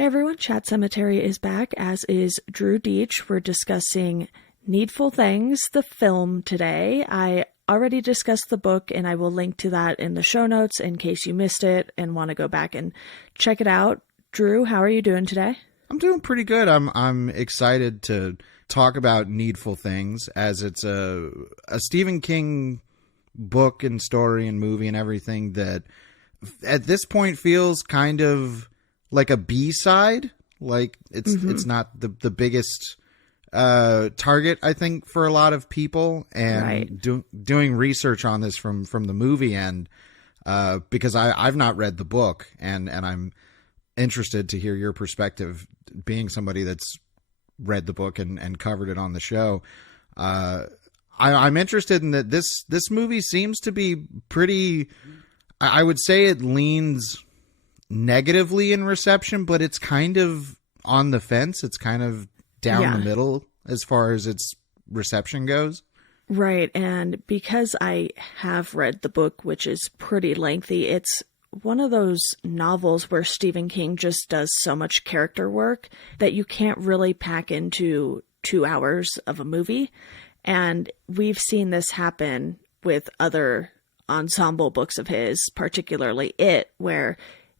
Hey everyone, Chat Sematary is back, as is Drew Deach. We're discussing Needful Things, the film, today. I already discussed the book, and I will link to that in the show notes in case you missed it and want to go back and check it out. Drew, how are you doing today? I'm doing pretty good. I'm excited to talk about Needful Things, as it's a Stephen King book and story and movie and everything that at this point feels kind of like a B-side. Like it's not the biggest target, I think, for a lot of people. And right. Doing research on this from the movie end, because I've not read the book, and I'm interested to hear your perspective, being somebody that's read the book and covered it on the show. I'm interested in that this movie seems to be pretty, I would say it leans negatively in reception, but it's kind of on the fence. It's kind of down the middle as far as its reception goes. Right. And because I have read the book, which is pretty lengthy, it's one of those novels where Stephen King just does so much character work that you can't really pack into 2 hours of a movie. And we've seen this happen with other ensemble books of his, particularly It, where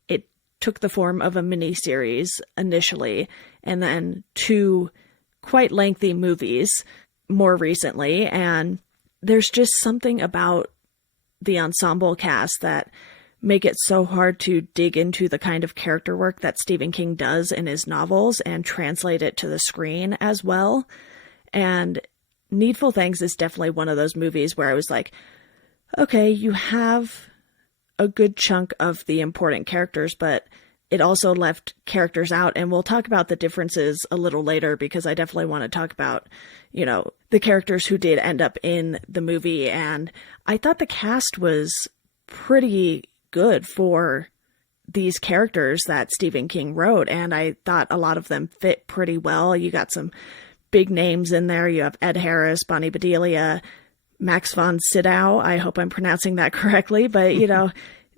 it took the form of a miniseries initially, and then 2 quite lengthy movies more recently. And there's just something about the ensemble cast that make it so hard to dig into the kind of character work that Stephen King does in his novels and translate it to the screen as well. And Needful Things is definitely one of those movies where I was like, okay, you have a good chunk of the important characters, but it also left characters out. And we'll talk about the differences a little later, because I definitely want to talk about, the characters who did end up in the movie. And I thought the cast was pretty good for these characters that Stephen King wrote, and I thought a lot of them fit pretty well. You got some big names in there. You have Ed Harris, Bonnie Bedelia, Max von Sydow. I hope I'm pronouncing that correctly, but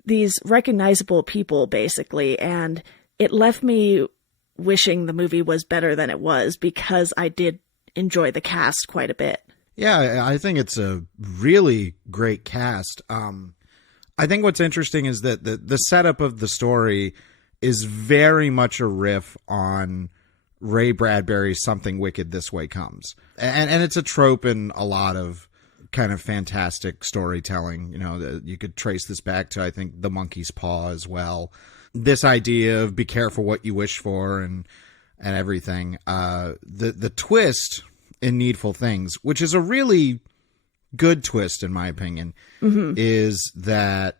these recognizable people basically. And it left me wishing the movie was better than it was, because I did enjoy the cast quite a bit. Yeah, I think it's a really great cast. I think what's interesting is that the setup of the story is very much a riff on Ray Bradbury's Something Wicked This Way Comes. And it's a trope in a lot of kind of fantastic storytelling. You could trace this back to, I think, The Monkey's Paw as well. This idea of be careful what you wish for and everything. The twist in Needful Things, which is a really good twist in my opinion, is that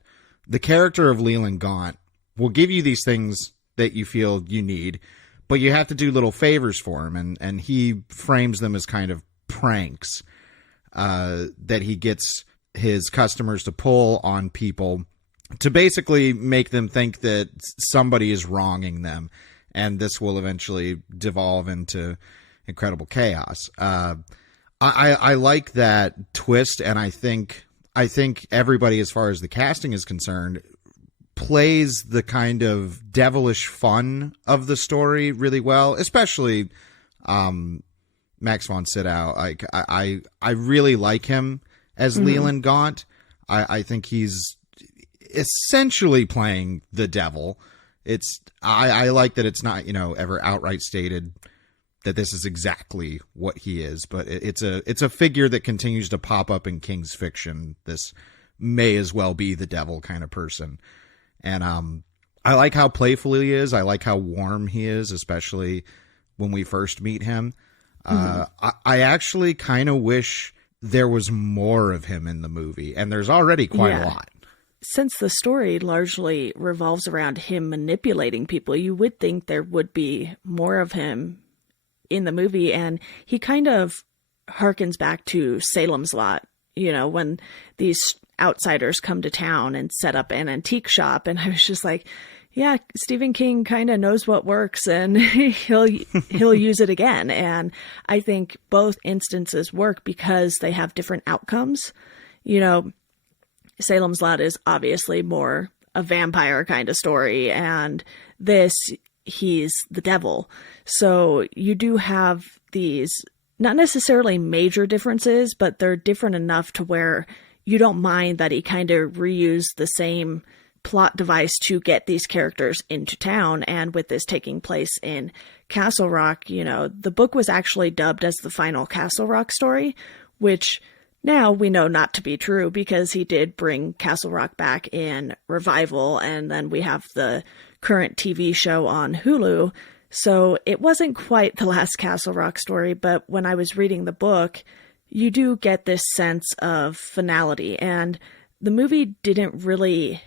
the character of Leland Gaunt will give you these things that you feel you need, but you have to do little favors for him, and he frames them as kind of pranks that he gets his customers to pull on people to basically make them think that somebody is wronging them, and this will eventually devolve into incredible chaos. I like that twist, and I think everybody, as far as the casting is concerned, plays the kind of devilish fun of the story really well, especially Max von Sydow. Like I really like him as Leland Gaunt. I think he's essentially playing the devil. I like that it's not ever outright stated that this is exactly what he is, but it's a figure that continues to pop up in King's fiction. This may as well be the devil kind of person. And I like how playful he is. I like how warm he is, especially when we first meet him. I actually kind of wish there was more of him in the movie, and there's already quite a lot. Since the story largely revolves around him manipulating people, you would think there would be more of him in the movie. And he kind of harkens back to Salem's Lot, when these outsiders come to town and set up an antique shop. And I was just like, yeah, Stephen King kind of knows what works, and he'll use it again. And I think both instances work because they have different outcomes. Salem's Lot is obviously more a vampire kind of story, and this, he's the devil. So you do have these not necessarily major differences, but they're different enough to where you don't mind that he kind of reused the same plot device to get these characters into town. And with this taking place in Castle Rock, you know, the book was actually dubbed as the final Castle Rock story, which now we know not to be true because he did bring Castle Rock back in Revival, and then we have the current TV show on Hulu. So it wasn't quite the last Castle Rock story, but when I was reading the book, you do get this sense of finality, and the movie didn't really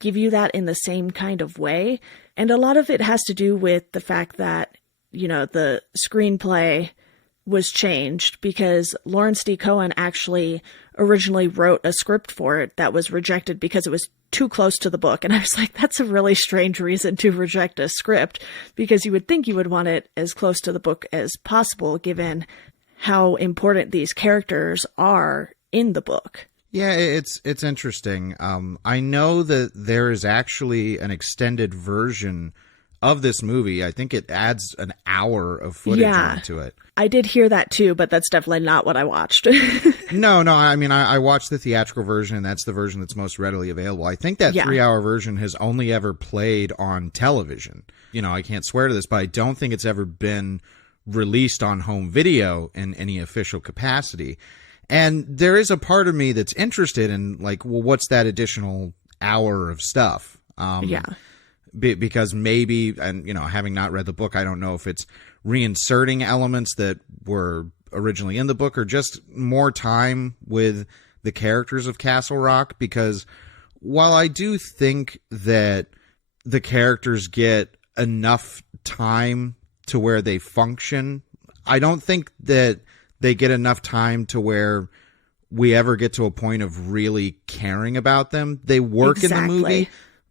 give you that in the same kind of way. And a lot of it has to do with the fact that, you know, the screenplay was changed because Lawrence D. Cohen actually originally wrote a script for it that was rejected because it was too close to the book. And I was like, that's a really strange reason to reject a script, because you would think you would want it as close to the book as possible, given how important these characters are in the book. Yeah, it's interesting. I know that there is actually an extended version of this movie. I think it adds an hour of footage onto it. I did hear that too, but that's definitely not what I watched. No, I mean, I watched the theatrical version, and that's the version that's most readily available. I think that 3-hour version has only ever played on television. You know, I can't swear to this, but I don't think it's ever been released on home video in any official capacity. And there is a part of me that's interested in, like, well, what's that additional hour of stuff? Because maybe, and, you know, having not read the book, I don't know if it's reinserting elements that were originally in the book or just more time with the characters of Castle Rock. Because while I do think that the characters get enough time to where they function, I don't think that they get enough time to where we ever get to a point of really caring about them. They work in the movie,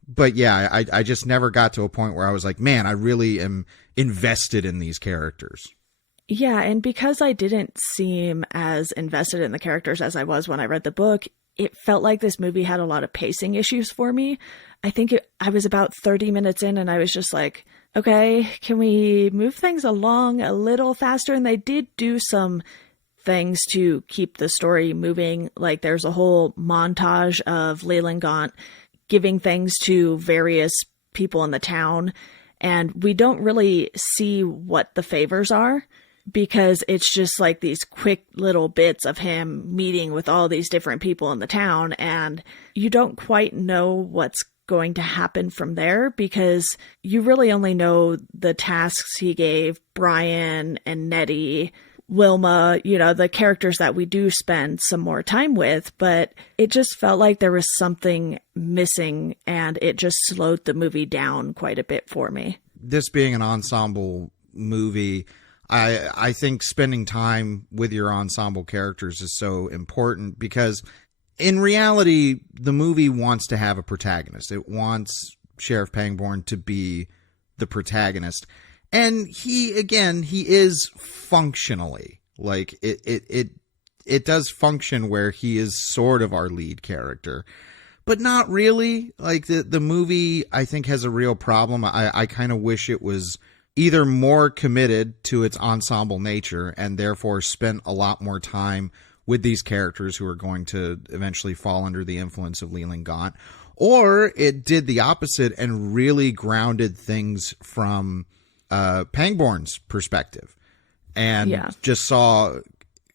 but yeah, I just never got to a point where I was like, man, I really am invested in these characters. Yeah, and because I didn't seem as invested in the characters as I was when I read the book, it felt like this movie had a lot of pacing issues for me. I think I was about 30 minutes in and I was just like, okay, can we move things along a little faster? And they did do some things to keep the story moving. Like there's a whole montage of Leland giving things to various people in the town. And we don't really see what the favors are, because it's just like these quick little bits of him meeting with all these different people in the town. And you don't quite know what's going to happen from there, because you really only know the tasks he gave Brian and Nettie, Wilma, you know, the characters that we do spend some more time with, but it just felt like there was something missing and it just slowed the movie down quite a bit for me. This being an ensemble movie, I think spending time with your ensemble characters is so important, because in reality, the movie wants to have a protagonist. It wants Sheriff Pangborn to be the protagonist. And he is functionally, like, it does function where he is sort of our lead character, but not really. Like, the movie, I think, has a real problem. I kind of wish it was either more committed to its ensemble nature and therefore spent a lot more time with these characters who are going to eventually fall under the influence of Leland Gaunt, or it did the opposite and really grounded things from Pangborn's perspective and just saw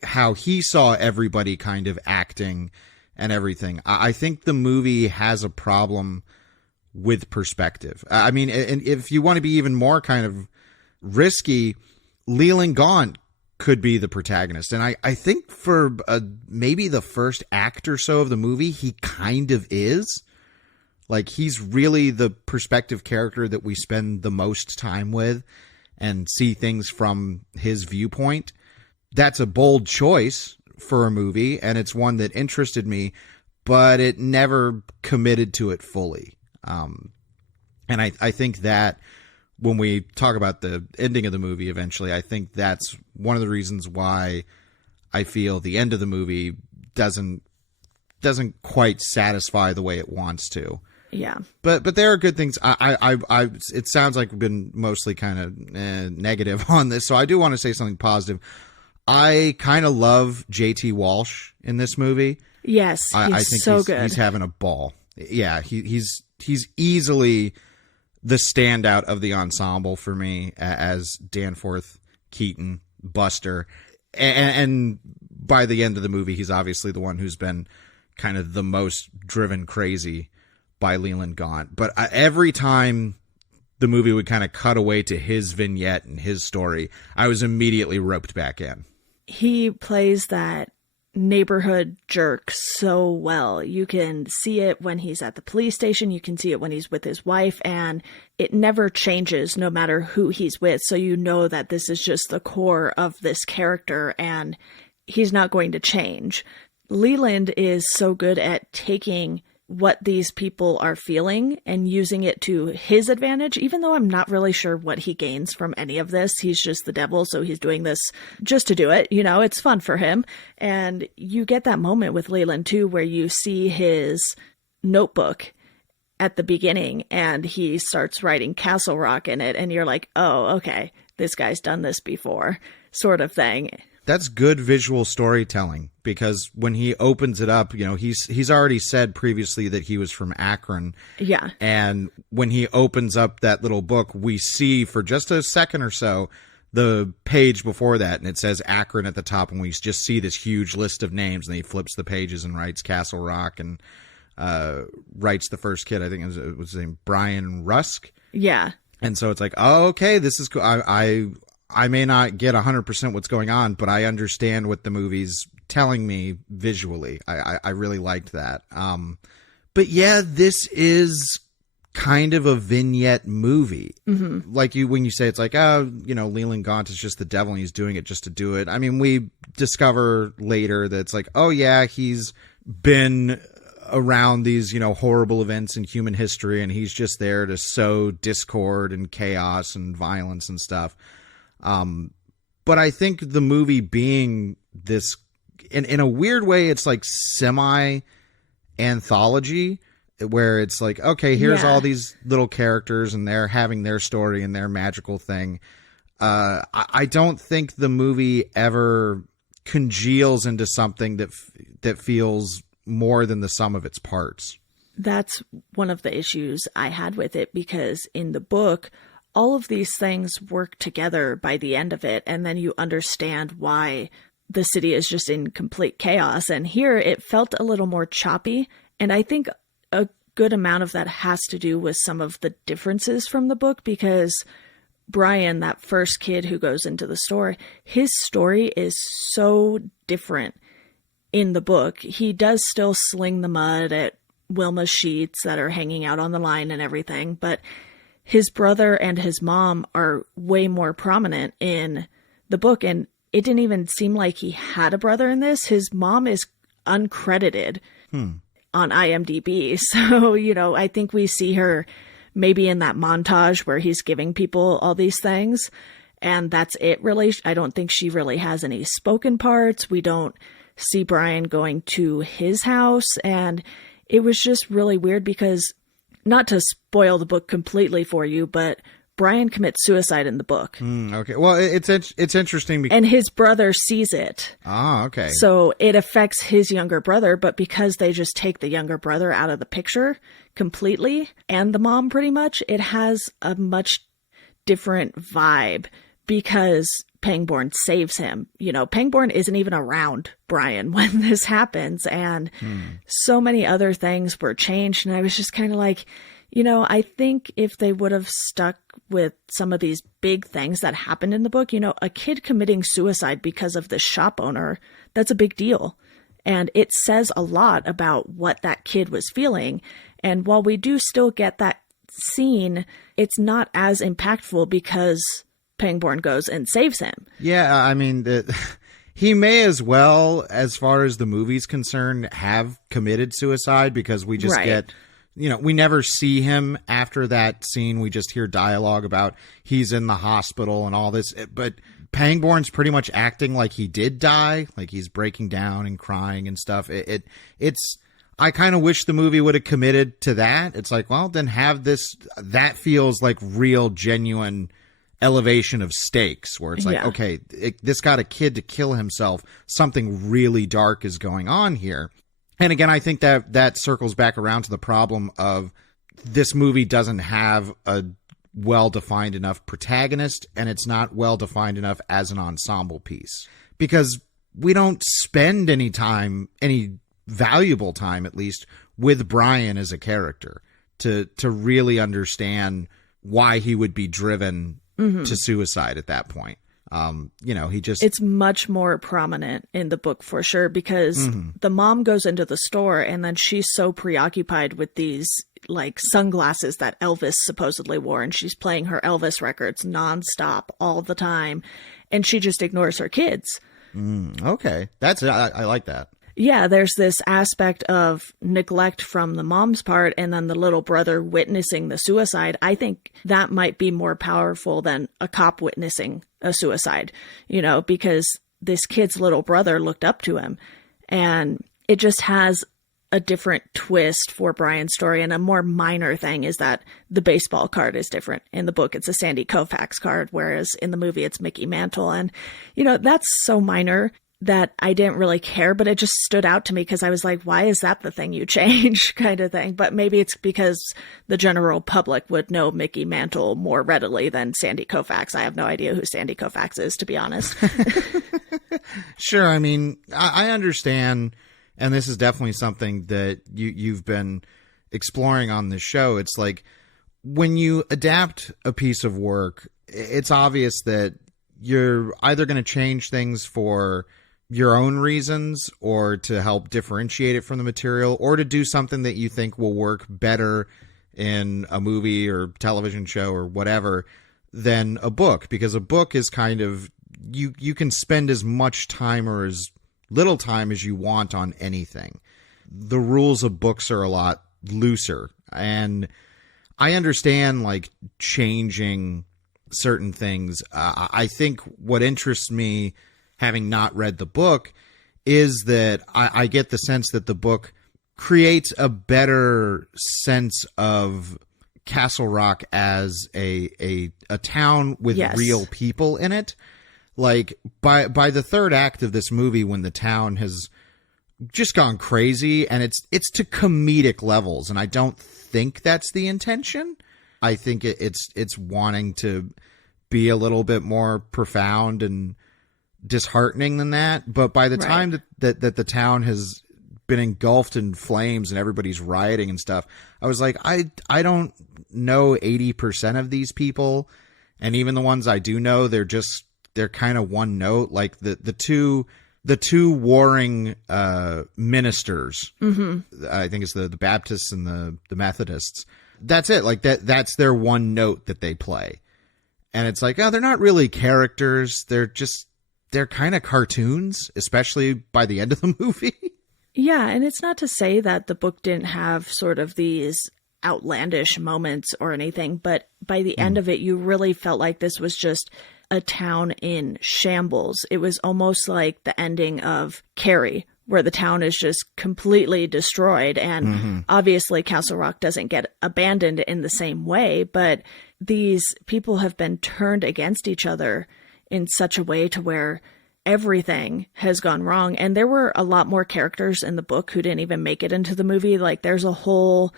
how he saw everybody kind of acting and everything. I think the movie has a problem with perspective. I mean, and if you want to be even more kind of risky, Leland Gaunt could be the protagonist. And I think for maybe the first act or so of the movie, he kind of is. Like, he's really the perspective character that we spend the most time with and see things from his viewpoint. That's a bold choice for a movie, and it's one that interested me, but it never committed to it fully. And I think that when we talk about the ending of the movie eventually, I think that's one of the reasons why I feel the end of the movie doesn't quite satisfy the way it wants to. Yeah. But there are good things. It sounds like we've been mostly kind of negative on this, so I do want to say something positive. I kind of love J.T. Walsh in this movie. Yes, I think so good. He's having a ball. Yeah, he's easily the standout of the ensemble for me as Danforth, Keaton, Buster, and by the end of the movie, he's obviously the one who's been kind of the most driven crazy by Leland Gaunt. But every time the movie would kind of cut away to his vignette and his story, I was immediately roped back in. He plays that neighborhood jerk so well. You can see it when he's at the police station. You can see it when he's with his wife, and it never changes no matter who he's with. So you know that this is just the core of this character, and he's not going to change. Leland is so good at taking what these people are feeling and using it to his advantage, even though I'm not really sure what he gains from any of this. He's just the devil, so he's doing this just to do it. You know, it's fun for him. And you get that moment with Leland, too, where you see his notebook at the beginning and he starts writing Castle Rock in it. And you're like, oh, okay, this guy's done this before, sort of thing. That's good visual storytelling, because when he opens it up, you know, he's already said previously that he was from Akron. Yeah. And when he opens up that little book, we see for just a second or so the page before that, and it says Akron at the top, and we just see this huge list of names, and he flips the pages and writes Castle Rock and writes the first kid. I think it was his name, Brian Rusk. Yeah. And so it's like, oh, okay, this is cool. I may not get 100% what's going on, but I understand what the movie's telling me visually. I really liked that. But yeah, this is kind of a vignette movie. Mm-hmm. Like when you say it's like, oh, you know, Leland Gaunt is just the devil and he's doing it just to do it. I mean, we discover later that it's like, oh yeah, he's been around these, you know, horrible events in human history, and he's just there to sow discord and chaos and violence and stuff. But I think the movie being this, in a weird way, it's like semi-anthology, where it's like, okay, here's all these little characters and they're having their story and their magical thing. I don't think the movie ever congeals into something that feels more than the sum of its parts. That's one of the issues I had with it, because in the book, all of these things work together by the end of it, and then you understand why the city is just in complete chaos. And here it felt a little more choppy, and I think a good amount of that has to do with some of the differences from the book, because Brian, that first kid who goes into the store, his story is so different in the book. He does still sling the mud at Wilma's sheets that are hanging out on the line and everything, but his brother and his mom are way more prominent in the book, and it didn't even seem like he had a brother in this. His mom is uncredited on IMDb. So, you know, I think we see her maybe in that montage where he's giving people all these things, and that's it really. I don't think she really has any spoken parts. We don't see Brian going to his house, and it was just really weird because, not to spoil the book completely for you, but Brian commits suicide in the book. Okay. Well, it's interesting. And his brother sees it. Ah, okay. So it affects his younger brother, but because they just take the younger brother out of the picture completely, and the mom pretty much, it has a much different vibe, because Pangborn saves him. You know, Pangborn isn't even around Brian when this happens, and so many other things were changed, and I was just kind of like, you know, I think if they would have stuck with some of these big things that happened in the book, you know, a kid committing suicide because of the shop owner, that's a big deal. And it says a lot about what that kid was feeling. And while we do still get that scene, it's not as impactful because Pangborn goes and saves him. Yeah, I mean, he may as well, as far as the movie's concerned, have committed suicide, because we just get, you know, we never see him after that scene. We just hear dialogue about he's in the hospital and all this. But Pangborn's pretty much acting like he did die, like he's breaking down and crying and stuff. I kind of wish the movie would have committed to that. It's like, well, then have this, that feels like real, genuine elevation of stakes where it's like, okay, this got a kid to kill himself. Something really dark is going on here. And again, I think that circles back around to the problem of this movie doesn't have a well-defined enough protagonist, and it's not well-defined enough as an ensemble piece. Because we don't spend any time, any valuable time at least, with Brian as a character to really understand why he would be driven to suicide at that point. It's much more prominent in the book for sure, because the mom goes into the store and then she's so preoccupied with these like sunglasses that Elvis supposedly wore, and she's playing her Elvis records nonstop all the time, and she just ignores her kids. Okay. I like that. Yeah, there's this aspect of neglect from the mom's part, and then the little brother witnessing the suicide. I think that might be more powerful than a cop witnessing a suicide, because this kid's little brother looked up to him, and it just has a different twist for Brian's story. And a more minor thing is that the baseball card is different. In the book, it's a Sandy Koufax card, whereas in the movie, it's Mickey Mantle. And, that's so minor that I didn't really care, but it just stood out to me because I was like, why is that the thing you change kind of thing? But maybe it's because the general public would know Mickey Mantle more readily than Sandy Koufax. I have no idea who Sandy Koufax is, to be honest. Sure. I mean, I understand. And this is definitely something that you've been exploring on this show. It's like when you adapt a piece of work, it's obvious that you're either going to change things for your own reasons or to help differentiate it from the material, or to do something that you think will work better in a movie or television show or whatever than a book. Because a book is kind of, you can spend as much time or as little time as you want on anything. The rules of books are a lot looser, and I understand like changing certain things. I think what interests me, having not read the book, is that I get the sense that the book creates a better sense of Castle Rock as a town with real people in it. Like by the third act of this movie, when the town has just gone crazy, and it's to comedic levels, and I don't think that's the intention. I think it's wanting to be a little bit more profound and disheartening than that. But by the time that the town has been engulfed in flames and everybody's rioting and stuff, I was like, I don't know 80% of these people, and even the ones I do know, they're kind of one note. Like the two warring ministers, I think it's the Baptists and the Methodists. That's it. Like that's their one note that they play. And it's like, oh, they're not really characters. They're kind of cartoons, especially by the end of the movie. Yeah, and it's not to say that the book didn't have sort of these outlandish moments or anything, but by the end of it, you really felt like this was just a town in shambles. It was almost like the ending of Carrie, where the town is just completely destroyed. And obviously Castle Rock doesn't get abandoned in the same way, but these people have been turned against each other in such a way to where everything has gone wrong. And there were a lot more characters in the book who didn't even make it into the movie. Like there's a whole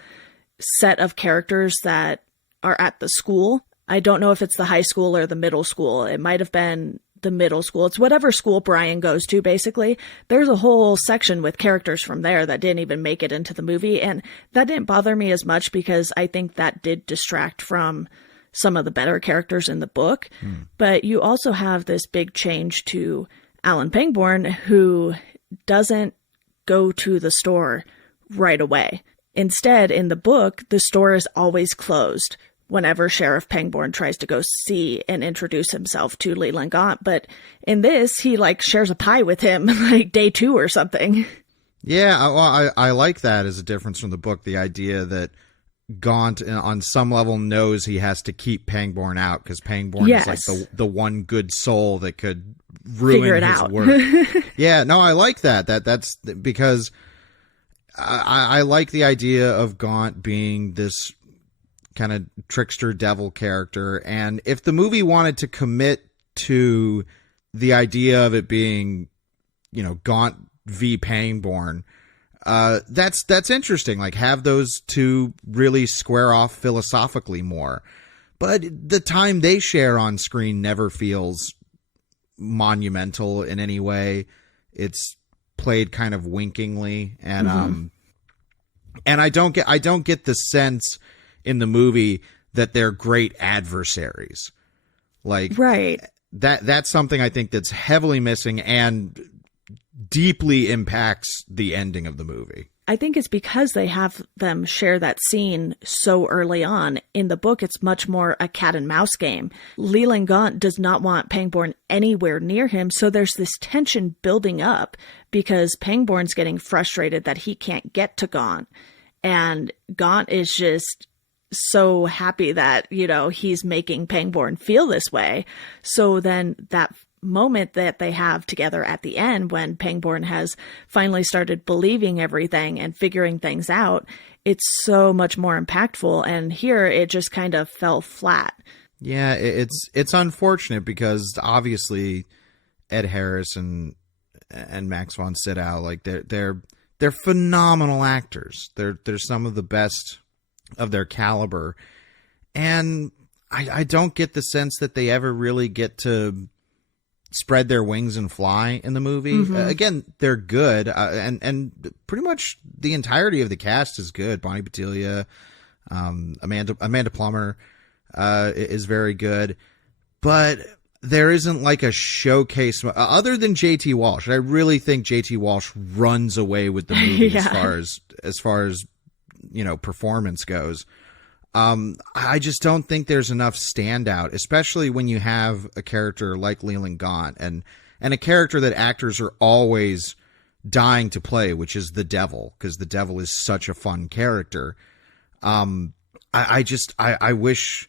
set of characters that are at the school. I don't know if it's the high school or the middle school. It might have been the middle school. It's whatever school Brian goes to, basically. There's a whole section with characters from there that didn't even make it into the movie. And that didn't bother me as much because I think that did distract from some of the better characters in the book. But you also have this big change to Alan Pangborn, who doesn't go to the store right away. Instead, in the book, the store is always closed whenever Sheriff Pangborn tries to go see and introduce himself to Leland Gaunt. But in this, he like shares a pie with him like day 2 or something. Yeah, well, I like that as a difference from the book. The idea that Gaunt on some level knows he has to keep Pangborn out because Pangborn is like the one good soul that could ruin his work. Yeah, no, I like that. That's because I like the idea of Gaunt being this kind of trickster devil character. And if the movie wanted to commit to the idea of it being, Gaunt v. Pangborn, that's interesting. Like, have those two really square off philosophically more. But the time they share on screen never feels monumental in any way. It's played kind of winkingly, and and I don't get the sense in the movie that they're great adversaries. Like, right. That's something I think that's heavily missing and deeply impacts the ending of the movie. I think it's because they have them share that scene so early on. In the book, it's much more a cat and mouse game. Leland Gaunt does not want Pangborn anywhere near him, so there's this tension building up because Pangborn's getting frustrated that he can't get to Gaunt. And Gaunt is just so happy that, he's making Pangborn feel this way. So then that moment that they have together at the end when Pangborn has finally started believing everything and figuring things out, it's so much more impactful. And here it just kind of fell flat. Yeah, it's unfortunate because obviously Ed Harris and Max von Sydow, like they're phenomenal actors. They're some of the best of their caliber, and I don't get the sense that they ever really get to spread their wings and fly in the movie. Again, they're good, and pretty much the entirety of the cast is good. Bonnie Bedelia, Amanda Plummer is very good, but there isn't like a showcase other than JT Walsh. I really think JT Walsh runs away with the movie as far as performance goes. I just don't think there's enough standout, especially when you have a character like Leland Gaunt and a character that actors are always dying to play, which is the devil, because the devil is such a fun character. I wish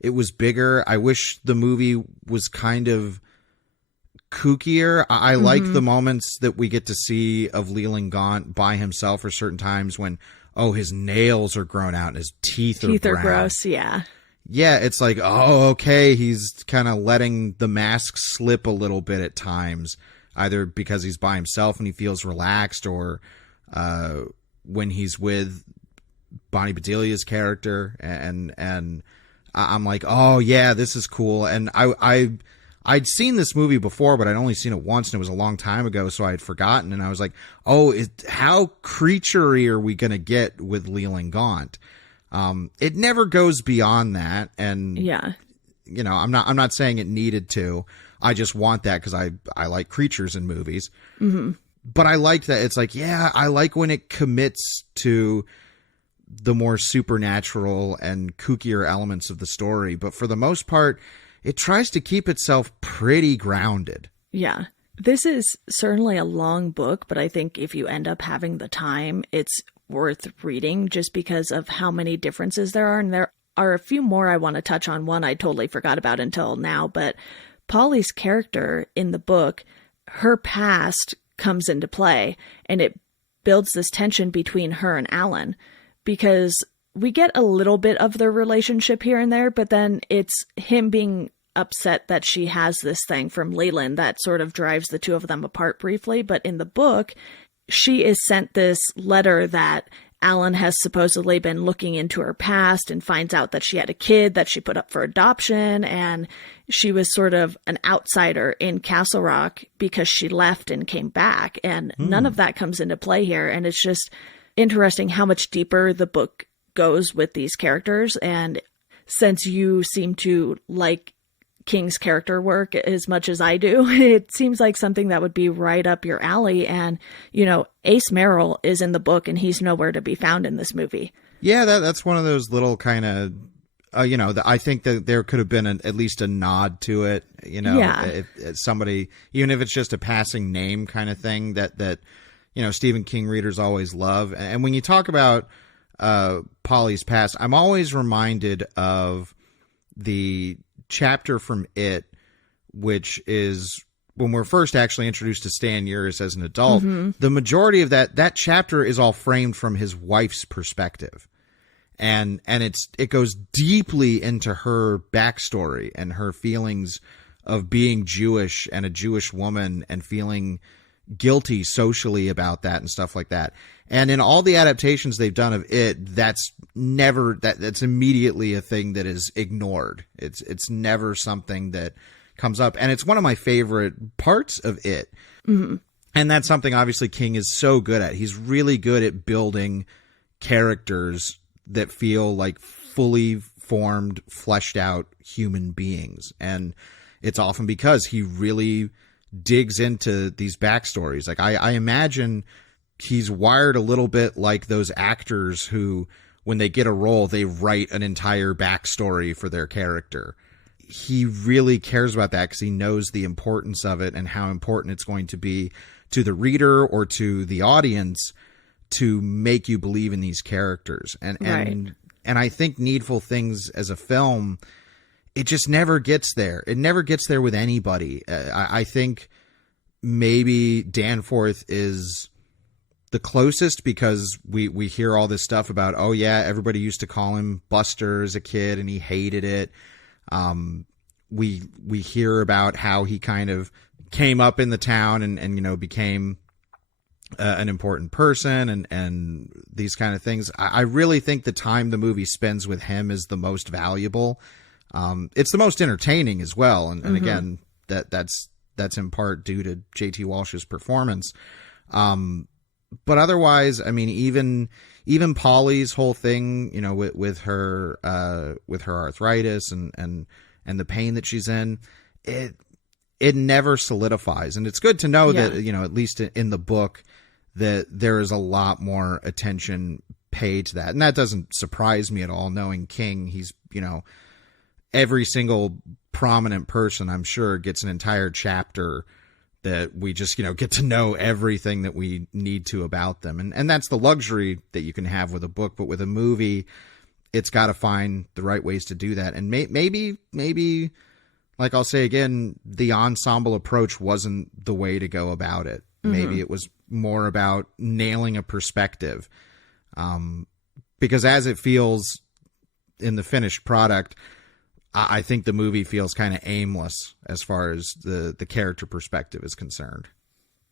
it was bigger. I wish the movie was kind of kookier. I like the moments that we get to see of Leland Gaunt by himself for certain times when, his nails are grown out and his teeth are brown. Gross, yeah. Yeah, it's like, okay, he's kind of letting the mask slip a little bit at times, either because he's by himself and he feels relaxed, or when he's with Bonnie Bedelia's character, and I'm like, oh yeah, this is cool. And I'd seen this movie before, but I'd only seen it once, and it was a long time ago, so I had forgotten. And I was like, how creaturey are we going to get with Leland Gaunt? It never goes beyond that. And, yeah, I'm not saying it needed to. I just want that because I like creatures in movies. But I liked that. It's like, yeah, I like when it commits to the more supernatural and kookier elements of the story. But for the most part, it tries to keep itself pretty grounded. Yeah. This is certainly a long book, but I think if you end up having the time, it's worth reading just because of how many differences there are. And there are a few more I want to touch on. One I totally forgot about until now, but Polly's character in the book, her past comes into play, and it builds this tension between her and Alan, because we get a little bit of their relationship here and there, but then it's him being upset that she has this thing from Leland that sort of drives the two of them apart briefly. But in the book, she is sent this letter that Alan has supposedly been looking into her past and finds out that she had a kid that she put up for adoption, and she was sort of an outsider in Castle Rock because she left and came back, and none of that comes into play here. And it's just interesting how much deeper the book goes with these characters. And since you seem to like King's character work as much as I do, it seems like something that would be right up your alley. And, Ace Merrill is in the book and he's nowhere to be found in this movie. Yeah, that's one of those little kind of, I think that there could have been at least a nod to it, if somebody, even if it's just a passing name kind of thing that Stephen King readers always love. And when you talk about Pollys Past, I'm always reminded of the chapter from It, which is when we're first actually introduced to Stan Uris as an adult, the majority of that chapter is all framed from his wife's perspective. And it goes deeply into her backstory and her feelings of being Jewish and a Jewish woman and feeling guilty socially about that and stuff like that. And in all the adaptations they've done of it, that's immediately a thing that is ignored. It's never something that comes up. And it's one of my favorite parts of it. Mm-hmm. And that's something obviously King is so good at. He's really good at building characters that feel like fully formed, fleshed out human beings. And it's often because he really digs into these backstories. Like I imagine he's wired a little bit like those actors who, when they get a role, they write an entire backstory for their character. He really cares about that because he knows the importance of it and how important it's going to be to the reader or to the audience to make you believe in these characters. And I think Needful Things as a film, it just never gets there. It never gets there with anybody. I think maybe Danforth is the closest because we hear all this stuff about, oh yeah, everybody used to call him Buster as a kid and he hated it. We hear about how he kind of came up in the town and became an important person and these kind of things. I really think the time the movie spends with him is the most valuable. It's the most entertaining as well. And again, that's in part due to JT Walsh's performance. But otherwise, I mean, even Polly's whole thing, with her arthritis and the pain that she's in, it never solidifies. And it's good to know that, at least in the book, that there is a lot more attention paid to that. And that doesn't surprise me at all, knowing King. He's, every single prominent person, I'm sure, gets an entire chapter that we just, get to know everything that we need to about them. And that's the luxury that you can have with a book. But with a movie, it's got to find the right ways to do that. And maybe, like I'll say again, the ensemble approach wasn't the way to go about it. Maybe it was more about nailing a perspective. Because as it feels in the finished product, I think the movie feels kind of aimless as far as the character perspective is concerned.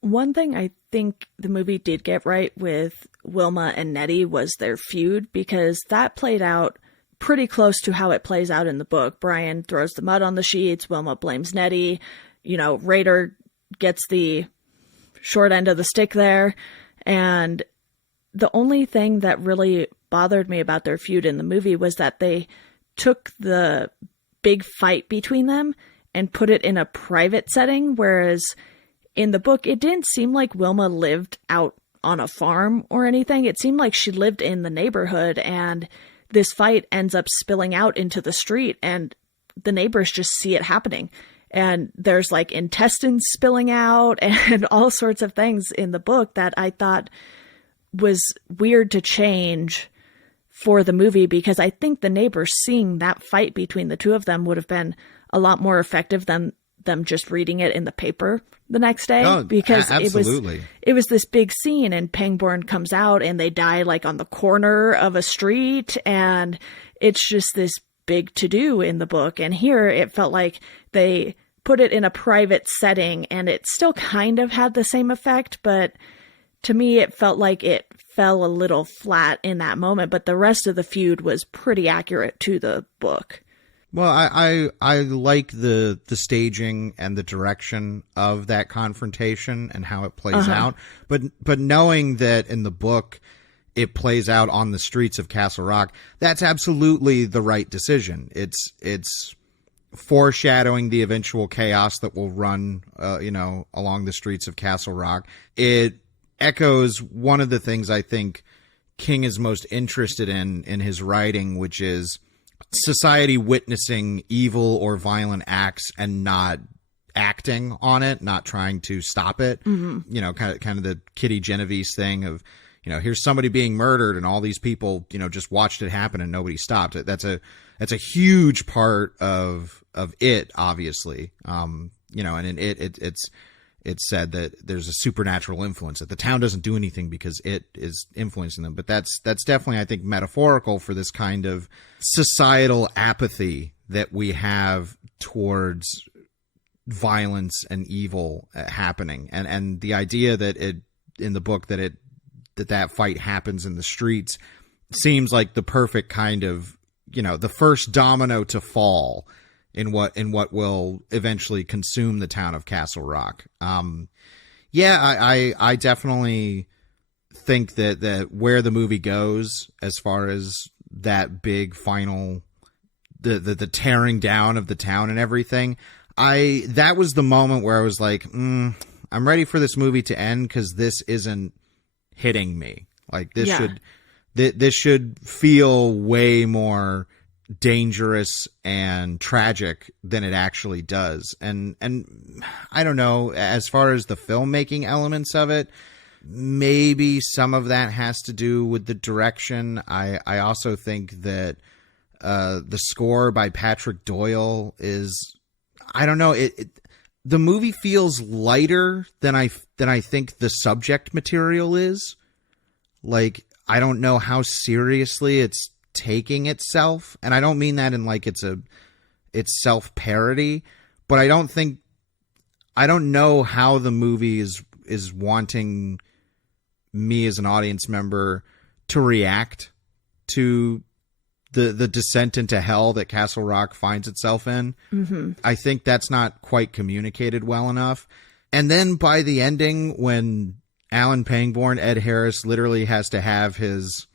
One thing I think the movie did get right with Wilma and Nettie was their feud, because that played out pretty close to how it plays out in the book. Brian throws the mud on the sheets. Wilma blames Nettie. Rader gets the short end of the stick there. And the only thing that really bothered me about their feud in the movie was that they took the big fight between them and put it in a private setting, whereas in the book, it didn't seem like Wilma lived out on a farm or anything. It seemed like she lived in the neighborhood, and this fight ends up spilling out into the street, and the neighbors just see it happening. And there's like intestines spilling out and all sorts of things in the book that I thought was weird to change for the movie, because I think the neighbors seeing that fight between the two of them would have been a lot more effective than them just reading it in the paper the next day. Because it was this big scene, and Pangborn comes out and they die like on the corner of a street, and it's just this big to-do in the book. And here it felt like they put it in a private setting, and it still kind of had the same effect, but to me it felt like it fell a little flat in that moment. But the rest of the feud was pretty accurate to the book. Well, I like the staging and the direction of that confrontation and how it plays out. But knowing that in the book it plays out on the streets of Castle Rock, that's absolutely the right decision. It's foreshadowing the eventual chaos that will run along the streets of Castle Rock. It echoes one of the things I think King is most interested in his writing, which is society witnessing evil or violent acts and not acting on it, not trying to stop it. Kind of the Kitty Genovese thing of, here's somebody being murdered and all these people, just watched it happen and nobody stopped it. That's a huge part of it, obviously. and it's said that there's a supernatural influence, that the town doesn't do anything because it is influencing them. But that's definitely, I think, metaphorical for this kind of societal apathy that we have towards violence and evil happening. And the idea that in the book that fight happens in the streets seems like the perfect kind of, the first domino to fall in what will eventually consume the town of Castle Rock. I definitely think that where the movie goes, as far as that big final, the tearing down of the town and everything, that was the moment where I was like, I'm ready for this movie to end, because this isn't hitting me. Like, this should feel way more dangerous and tragic than it actually does. And I don't know, as far as the filmmaking elements of it, maybe some of that has to do with the direction. I also think that the score by Patrick Doyle is, I don't know, the movie feels lighter than I think the subject material is. Like, I don't know how seriously it's taking itself, and I don't mean that in like it's self-parody, but I don't know how the movie is wanting me as an audience member to react to the descent into hell that Castle Rock finds itself in. Mm-hmm. I think that's not quite communicated well enough. And then by the ending, when Alan Pangborn, Ed Harris, literally has to have his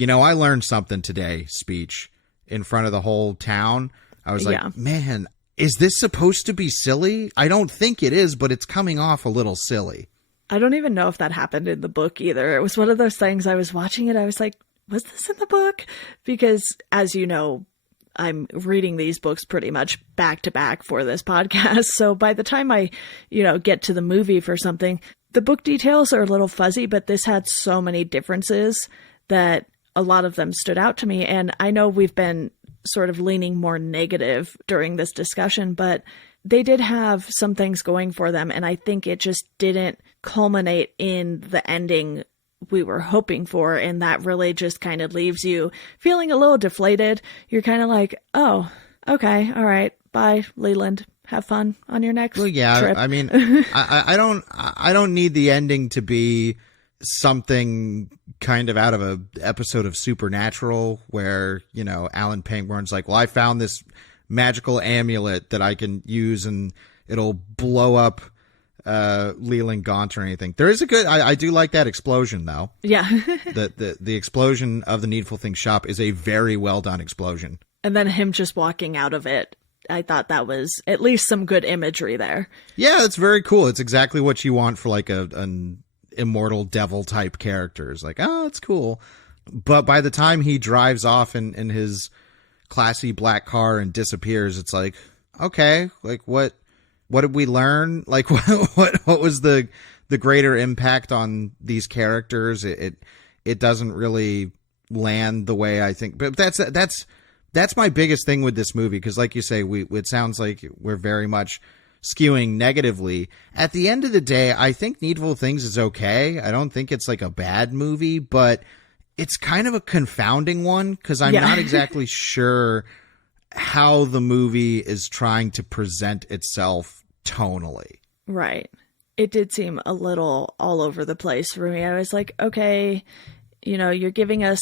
I learned something today speech in front of the whole town, I was like, man, is this supposed to be silly? I don't think it is, but it's coming off a little silly. I don't even know if that happened in the book either. It was one of those things, I was watching it, I was like, was this in the book? Because, as you know, I'm reading these books pretty much back to back for this podcast. So by the time I, get to the movie for something, the book details are a little fuzzy, but this had so many differences that a lot of them stood out to me. And I know we've been sort of leaning more negative during this discussion, but they did have some things going for them. And I think it just didn't culminate in the ending we were hoping for. And that really just kind of leaves you feeling a little deflated. You're kind of like, oh, okay. All right. Bye, Leland. Have fun on your next trip. I mean, I don't need the ending to be something kind of out of a episode of Supernatural where, Alan Pangborn's like, well, I found this magical amulet that I can use and it'll blow up Leland Gaunt or anything. There is I do like that explosion though. Yeah. the explosion of the Needful Things shop is a very well done explosion. And then him just walking out of it, I thought that was at least some good imagery there. Yeah, that's very cool. It's exactly what you want for like an immortal devil type character. It's like, oh, it's cool. But by the time he drives off in his classy black car and disappears, it's like, okay, like what did we learn? Like what was the greater impact on these characters? It doesn't really land the way I think. But that's my biggest thing with this movie, because like you say, it sounds like we're very much skewing negatively. At the end of the day, I think Needful Things is okay. I don't think it's like a bad movie, but it's kind of a confounding one because I'm not exactly sure how the movie is trying to present itself tonally. Right. It did seem a little all over the place for me. I was like, okay, you're giving us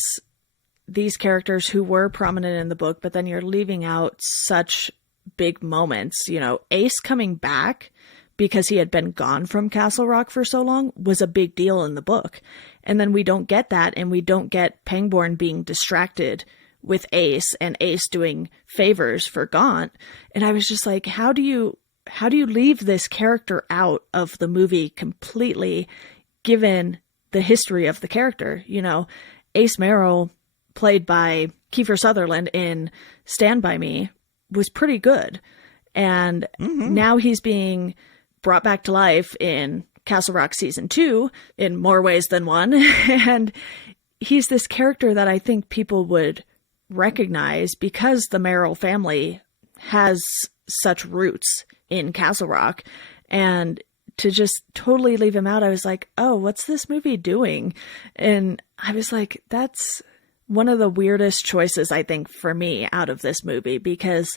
these characters who were prominent in the book, but then you're leaving out such big moments. Ace coming back because he had been gone from Castle Rock for so long was a big deal in the book. And then we don't get that, and we don't get Pangborn being distracted with Ace and Ace doing favors for Gaunt. And I was just like, how do you leave this character out of the movie completely, given the history of the character? Ace Merrill, played by Kiefer Sutherland in Stand By Me, was pretty good. And now he's being brought back to life in Castle Rock Season 2 in more ways than one. And he's this character that I think people would recognize because the Merrill family has such roots in Castle Rock. And to just totally leave him out, I was like, oh, what's this movie doing? And I was like, that's one of the weirdest choices, I think, for me out of this movie, because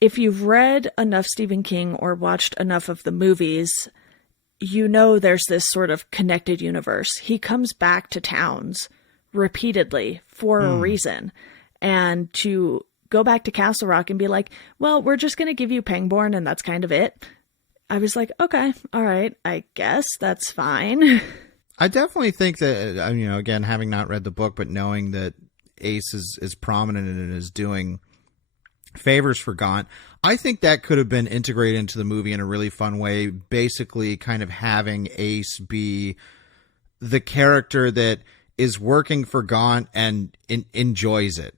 if you've read enough Stephen King or watched enough of the movies, you know there's this sort of connected universe. He comes back to towns repeatedly for a reason. And to go back to Castle Rock and be like, well, we're just going to give you Pangborn and that's kind of it. I was like, okay, all right, I guess that's fine. I definitely think that, again, having not read the book, but knowing that Ace is prominent and is doing favors for Gaunt, I think that could have been integrated into the movie in a really fun way, basically kind of having Ace be the character that is working for Gaunt and enjoys it,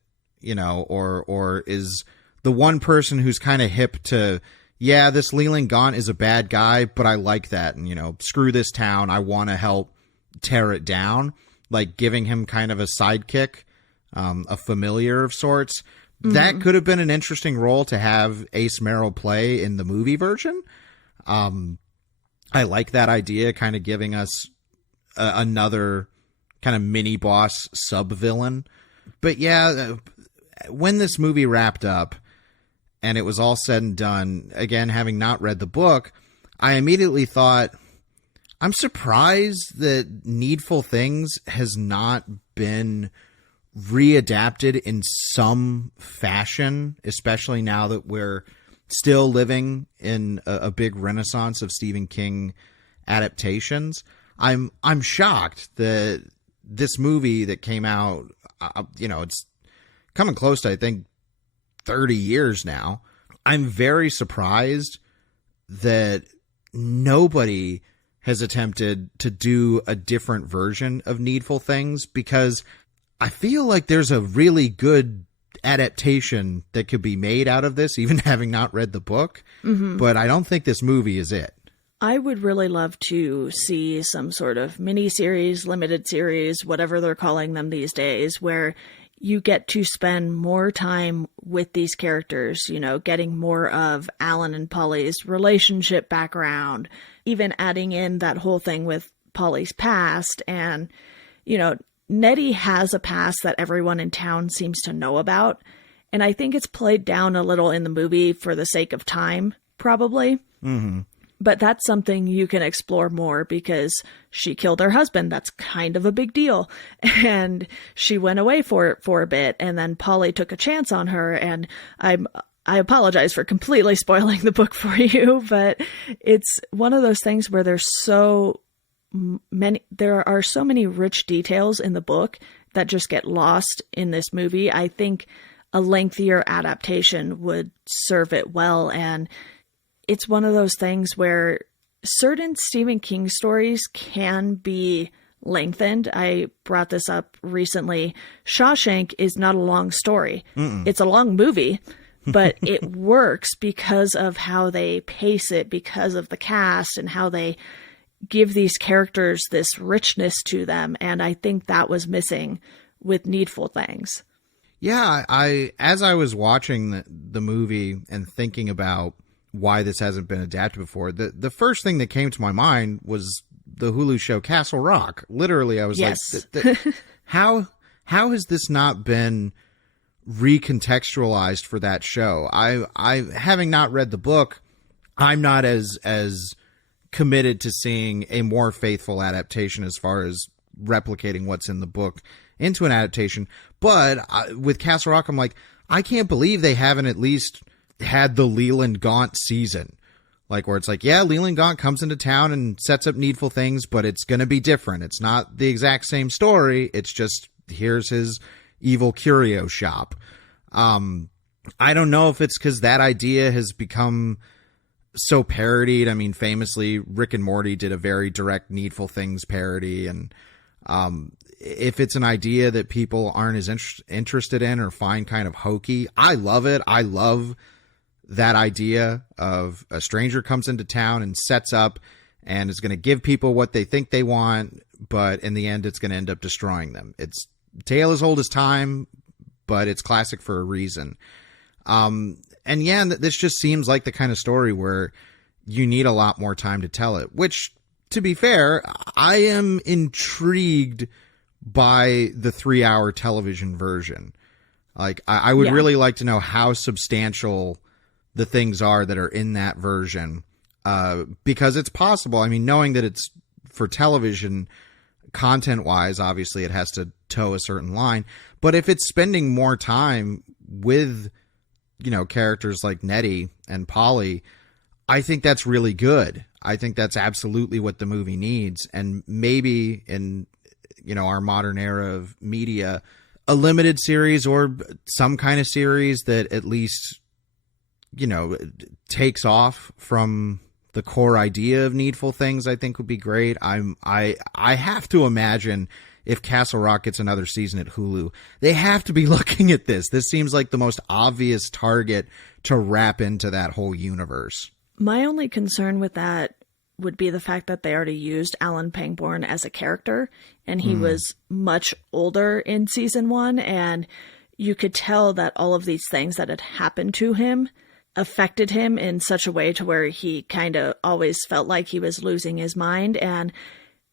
or is the one person who's kind of hip to, yeah, this Leland Gaunt is a bad guy, but I like that. And, screw this town. I want to help tear it down. Like giving him kind of a sidekick, a familiar of sorts. Mm-hmm. That could have been an interesting role to have Ace Merrill play in the movie version. I like that idea, kind of giving us another kind of mini boss sub villain. But yeah, when this movie wrapped up, and it was all said and done, again, having not read the book, I immediately thought, I'm surprised that Needful Things has not been readapted in some fashion, especially now that we're still living in a big renaissance of Stephen King adaptations. I'm shocked that this movie that came out, it's coming close to, I think, 30 years now. I'm very surprised that nobody has attempted to do a different version of Needful Things, because I feel like there's a really good adaptation that could be made out of this, even having not read the book. Mm-hmm. But I don't think this movie is it. I would really love to see some sort of mini-series, limited series, whatever they're calling them these days, where you get to spend more time with these characters, getting more of Alan and Polly's relationship background, even adding in that whole thing with Pollys Past. And, Nettie has a past that everyone in town seems to know about. And I think it's played down a little in the movie for the sake of time, probably. Mm-hmm. But that's something you can explore more, because she killed her husband. That's kind of a big deal. And she went away for a bit, and then Polly took a chance on her. And I apologize for completely spoiling the book for you, but it's one of those things where there are so many rich details in the book that just get lost in this movie. I think a lengthier adaptation would serve it well. And it's one of those things where certain Stephen King stories can be lengthened. I brought this up recently. Shawshank is not a long story. Mm-mm. It's a long movie, but it works because of how they pace it, because of the cast and how they give these characters this richness to them. And I think that was missing with Needful Things. Yeah, as I was watching the movie and thinking about why this hasn't been adapted before, the first thing that came to my mind was the Hulu show Castle Rock. Literally, I was yes. like, how has this not been recontextualized for that show? I having not read the book, I'm not as committed to seeing a more faithful adaptation as far as replicating what's in the book into an adaptation. But with Castle Rock, I'm like, I can't believe they haven't at least had the Leland Gaunt season, like where it's like, yeah, Leland Gaunt comes into town and sets up Needful Things, but it's going to be different. It's not the exact same story. It's just, here's his evil curio shop. I don't know if it's because that idea has become so parodied. I mean, famously, Rick and Morty did a very direct Needful Things parody. And if it's an idea that people aren't as interested in or find kind of hokey, I love it. I love that idea of a stranger comes into town and sets up and is going to give people what they think they want, but in the end, it's going to end up destroying them. It's tale as old as time, but it's classic for a reason. And yeah, this just seems like the kind of story where you need a lot more time to tell it, which, to be fair, I am intrigued by the 3-hour television version. Like, I would really like to know how substantial the things are that are in that version, because it's possible. I mean, knowing that it's for television, content-wise, obviously it has to toe a certain line. But if it's spending more time with, you know, characters like Nettie and Polly, I think that's really good. I think that's absolutely what the movie needs. And maybe in, you know, our modern era of media, a limited series or some kind of series that at least, you know, takes off from the core idea of Needful Things, I think would be great. I have to imagine if Castle Rock gets another season at Hulu, they have to be looking at this. This seems like the most obvious target to wrap into that whole universe. My only concern with that would be the fact that they already used Alan Pangborn as a character, and he was much older in season 1, and you could tell that all of these things that had happened to him affected him in such a way to where he kind of always felt like he was losing his mind. And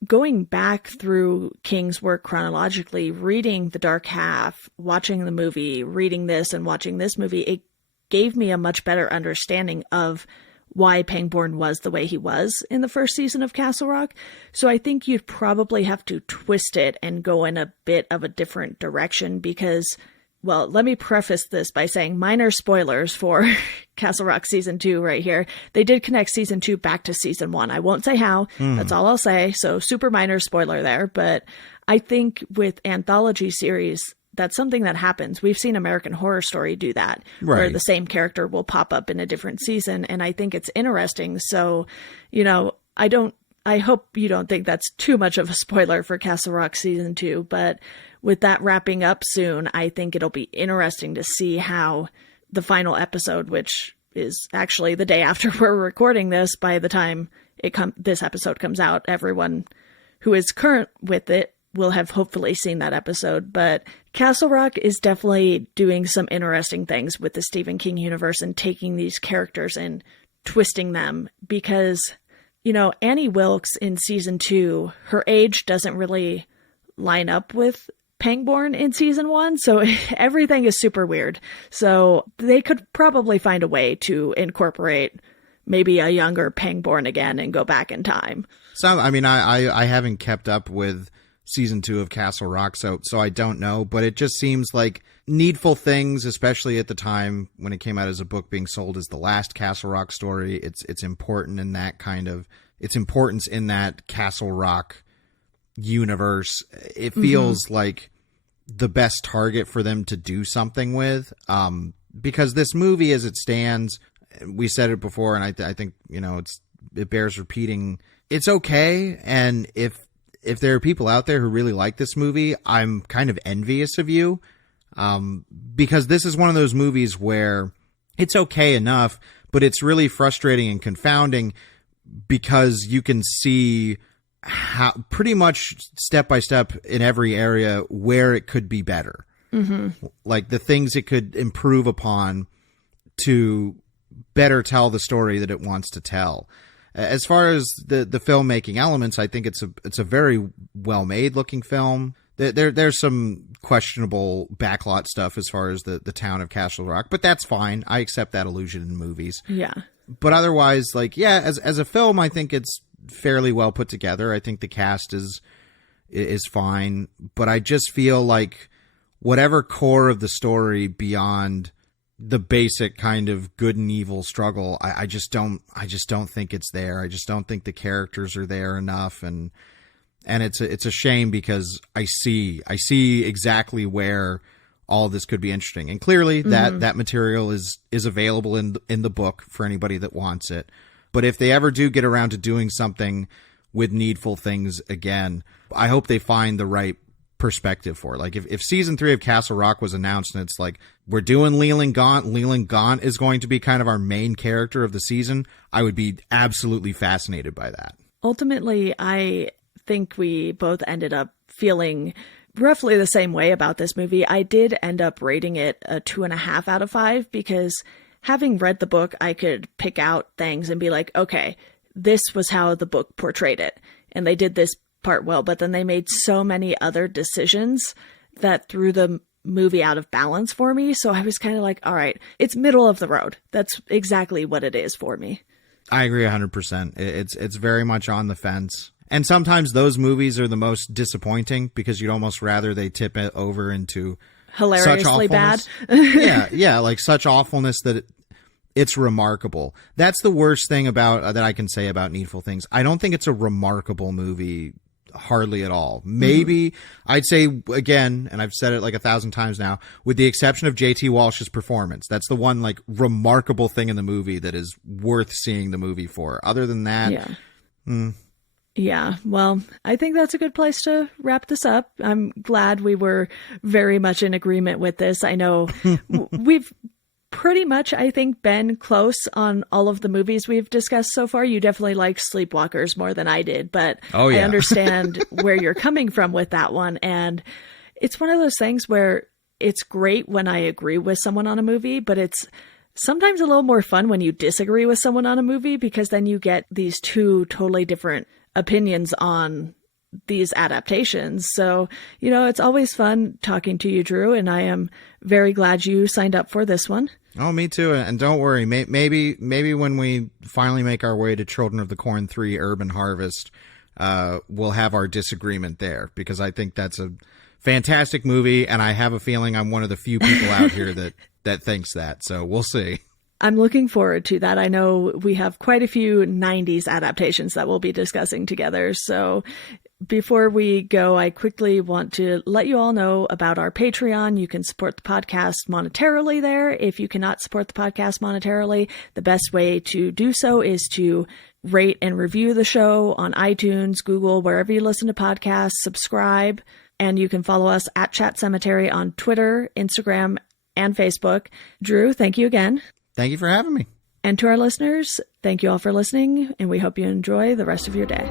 going back through King's work chronologically, reading The Dark Half, watching the movie, reading this and watching this movie, it gave me a much better understanding of why Pangborn was the way he was in the first season of Castle Rock. So I think you'd probably have to twist it and go in a bit of a different direction because, well, let me preface this by saying minor spoilers for Castle Rock season 2 right here. They did connect season 2 back to season 1. I won't say how. That's all I'll say. So super minor spoiler there. But I think with anthology series, that's something that happens. We've seen American Horror Story do that, where the same character will pop up in a different season. And I think it's interesting. So, you know, I hope you don't think that's too much of a spoiler for Castle Rock season 2, but with that wrapping up soon, I think it'll be interesting to see how the final episode, which is actually the day after we're recording this, by the time this episode comes out, everyone who is current with it will have hopefully seen that episode. But Castle Rock is definitely doing some interesting things with the Stephen King universe and taking these characters and twisting them because, you know, Annie Wilkes in season 2, her age doesn't really line up with Pangborn in season 1, so everything is super weird. So they could probably find a way to incorporate maybe a younger Pangborn again and go back in time. So, I mean, I haven't kept up with season 2 of Castle Rock, so I don't know, but it just seems like Needful Things, especially at the time when it came out as a book being sold as the last Castle Rock story, it's important in that kind of, its importance in that Castle Rock universe. It feels like the best target for them to do something with, because this movie as it stands, we said it before, and I think, you know, it bears repeating. It's okay, and if there are people out there who really like this movie, I'm kind of envious of you, because this is one of those movies where it's okay enough, but it's really frustrating and confounding because you can see how pretty much step by step in every area where it could be better. Like the things it could improve upon to better tell the story that it wants to tell. As far as the filmmaking elements, I think it's a very well made looking film. There's some questionable backlot stuff as far as the town of Castle Rock, but that's fine. I accept that illusion in movies. Yeah. But otherwise, like, yeah, as a film, I think it's fairly well put together. I think the cast is fine, but I just feel like whatever core of the story beyond the basic kind of good and evil struggle, I just don't think it's there. I just don't think the characters are there enough, and it's a shame because I see exactly where all of this could be interesting, and clearly that material is available in the book for anybody that wants it. But if they ever do get around to doing something with Needful Things again, I hope they find the right perspective for it. Like if season 3 of Castle Rock was announced and it's like, we're doing Leland Gaunt is going to be kind of our main character of the season, I would be absolutely fascinated by that. Ultimately, I think we both ended up feeling roughly the same way about this movie. I did end up rating it a 2.5 out of 5 because having read the book, I could pick out things and be like, okay, this was how the book portrayed it. And they did this part well, but then they made so many other decisions that threw the movie out of balance for me. So I was kind of like, all right, it's middle of the road. That's exactly what it is for me. I agree 100%. It's very much on the fence. And sometimes those movies are the most disappointing because you'd almost rather they tip it over into hilariously bad. yeah, like such awfulness that it's remarkable. That's the worst thing about that I can say about Needful Things. I don't think it's a remarkable movie hardly at all. Maybe I'd say again, and I've said it like 1,000 times now, with the exception of JT Walsh's performance. That's the one like remarkable thing in the movie that is worth seeing the movie for. Other than that, yeah, well, I think that's a good place to wrap this up. I'm glad we were very much in agreement with this. I know we've pretty much, I think, been close on all of the movies we've discussed so far. You definitely like Sleepwalkers more than I did, but I understand where you're coming from with that one. And it's one of those things where it's great when I agree with someone on a movie, but it's sometimes a little more fun when you disagree with someone on a movie, because then you get these two totally different opinions on these adaptations. So, you know, it's always fun talking to you, Drew, and I am very glad you signed up for this one. Oh, me too. And don't worry, maybe when we finally make our way to Children of the Corn 3 Urban Harvest, we'll have our disagreement there, because I think that's a fantastic movie, and I have a feeling I'm one of the few people out here that thinks that. So we'll see. I'm looking forward to that. I know we have quite a few 90s adaptations that we'll be discussing together. So before we go, I quickly want to let you all know about our Patreon. You can support the podcast monetarily there. If you cannot support the podcast monetarily, the best way to do so is to rate and review the show on iTunes, Google, wherever you listen to podcasts, subscribe, and you can follow us at Chat Sematary on Twitter, Instagram, and Facebook. Drew, thank you again. Thank you for having me. And to our listeners, thank you all for listening, and we hope you enjoy the rest of your day.